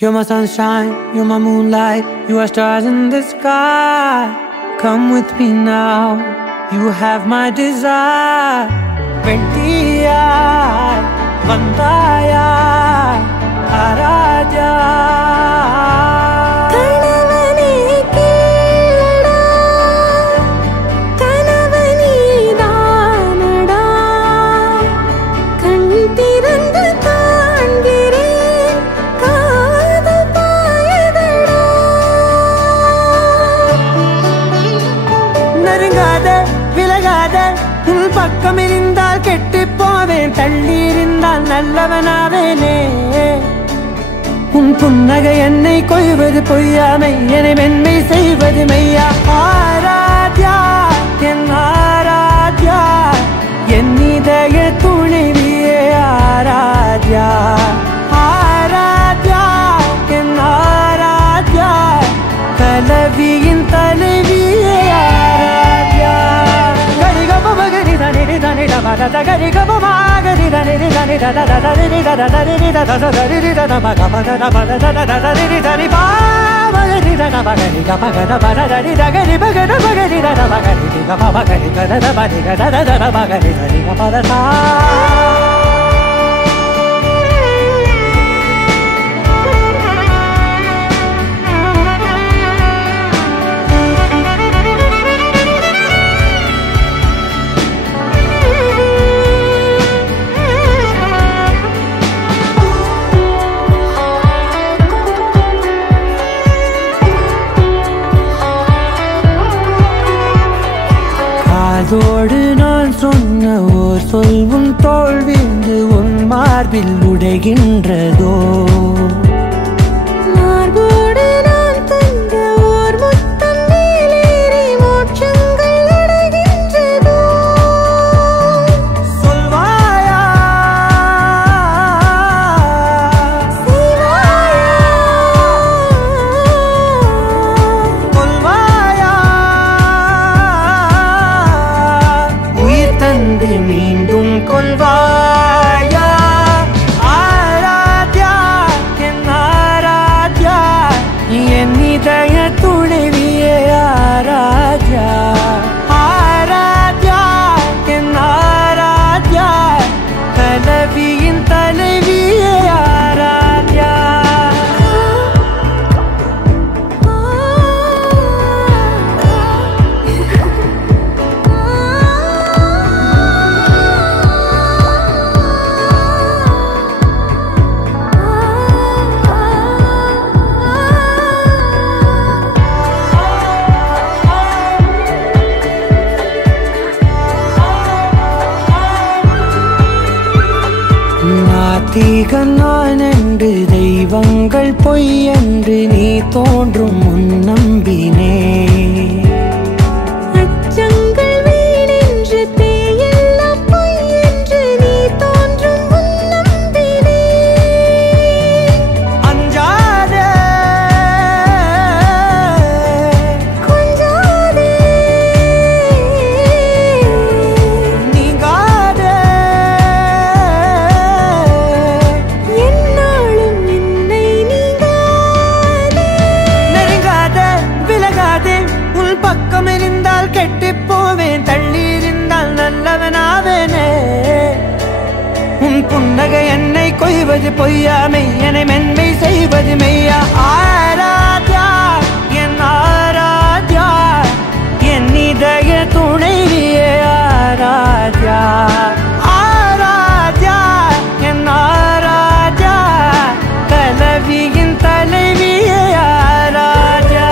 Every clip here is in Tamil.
You're my sunshine, you're my moonlight, you are stars in the sky. Come with me now, you have my desire. Ventia, Vandaya, Araja. பக்கமிருந்தால் கெட்டுப் போவேன், தள்ளியிருந்தால் நல்லவனாவேனே. உன் புன்னகை என்னை கொய்வது பொய்யாமை, என்னை மென்மை செய்வது மெய்யா. ஆராத்யா என் ஆராத்யா, என் இதய துணைவியே ஆராத்யா. ஆராத்யா என் Aradhya, கலவியின் தலைவியே Aradhya. Gari ga ma gari da ni da ni da da da da ni da da da ni da da da da ni da da ma ga ma da da ba da da da da ni da ni ba ma gari da da ba gari ga ma ga da ba da da ni da gari ba ga da ba gari da da ba gari ga ma ba gari ga da da ba ni ga da da da ba gari da ni ga ma da sa. அதோடு நான் சொன்ன ஓர் சொல்வும் தோல்விந்து உன் மார்பில் உடைகின்றதோ. மார்போடு நான் தந்த ஓர் முத்தம் மேலேறி மோட்சங்கள் அடைகின்றதோ. சொல்வாயா கொல்வாயா, மீண்டும் கொள்வாயா. ஆராத்யா என் ஆராத்யா, என் இதய துணைவியே ஆராத்யா. ஆராத்யா என் ஆராத்யா, கலவியின் தலைவியே ஆராத்யா. நாத்திகன் நான் என்று தெய்வங்கள் பொய் என்று நீ தோன்றும் முன் நம்பினே. அச்சங்கள் வீணென்று தேயெல்லாம் பொய் என்று நீ தோன்றும் முன் நம்பினே. அஞ்சாதே கொஞ்சாதே நீங்காதே, என்னாலும் என்னை நீங்காதே. நெருங்காதே விலகாதே, உன் பக்கம் இருந்தால் கெட்டுப் போவேன், தள்ளி இருந்தால் நல்லவனாவேனே. உன் புன்னகை என்னை கொய்வது பொய்யாமை, என்னை மென்மை செய்வது மெய்யா. ஆராத்யா என் ஆராத்யா, என் இதய துணைவியே ஆராத்யா. ஆராத்யா என் ஆராத்யா, கலவியின் தலைவியே ஆராத்யா.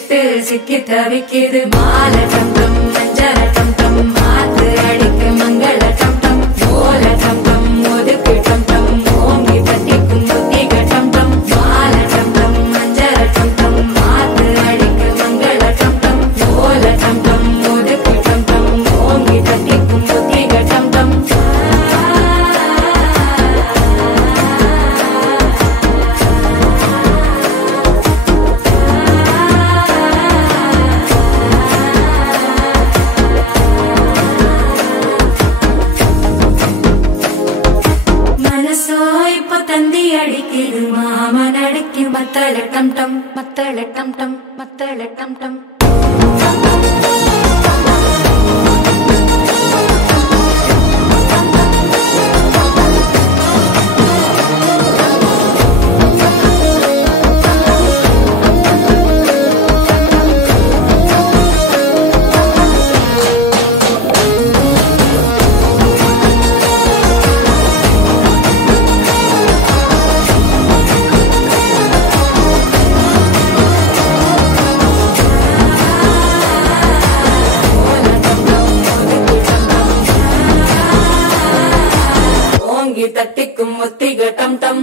விட்டு சிக்கி தவிக்குது மாலை டம் டம் மஞ்சள டம் டம் மாத்து அடிக்க மங்கள டம் டம் ஓல டம் டம் ஒதுக்கு டம் டம் ஓங்கி தட்டிக்கும் புத்திக டம் டம் மாலை டம் டம் மஞ்சள டம் டம் மாத்து அடிக்க மங்கள டம் டம் ஓல டம் டம் ஒதுக்கு டம் டம் ஓங்கி தட்டிக்கும் புத்திக டம் டம் அடிக்குது மாமன் அடிக்கு மத்தள டம் டம் மத்தள டம் டம் மத்தள டம் டம் தட்டிக்கும் முத்திக டம் டம்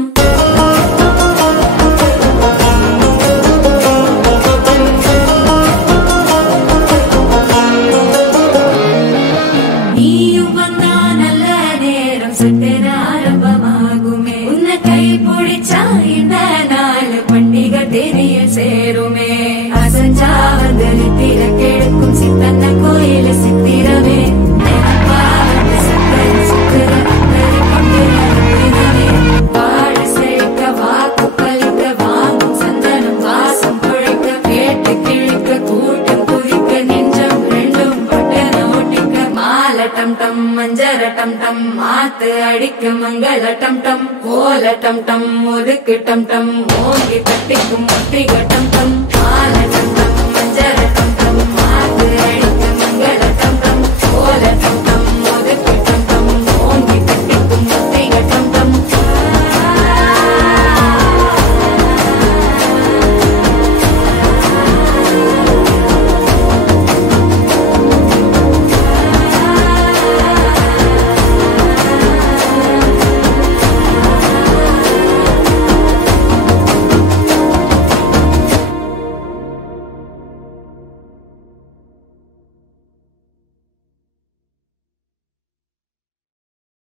நீயும் வந்தா நல்ல நேரம் சட்டென ஆரம்பமாகுமே உன்னை கை பிடிச்சா இந்த நாள் பண்டிகை தெரிய சேருமே அசஞ்சா வந்து நித்திர கெடுக்கும் சித்தன்ன கோயில சித்திரமே டம் டம் மஞ்சள டம் டம் மாத்து அடிக்க மங்கள டம் டம் ஓல டம் டம் ஒதுக்கு டம் டம் ஓங்கி தட்டிக்கும் முத்திக டம் டம்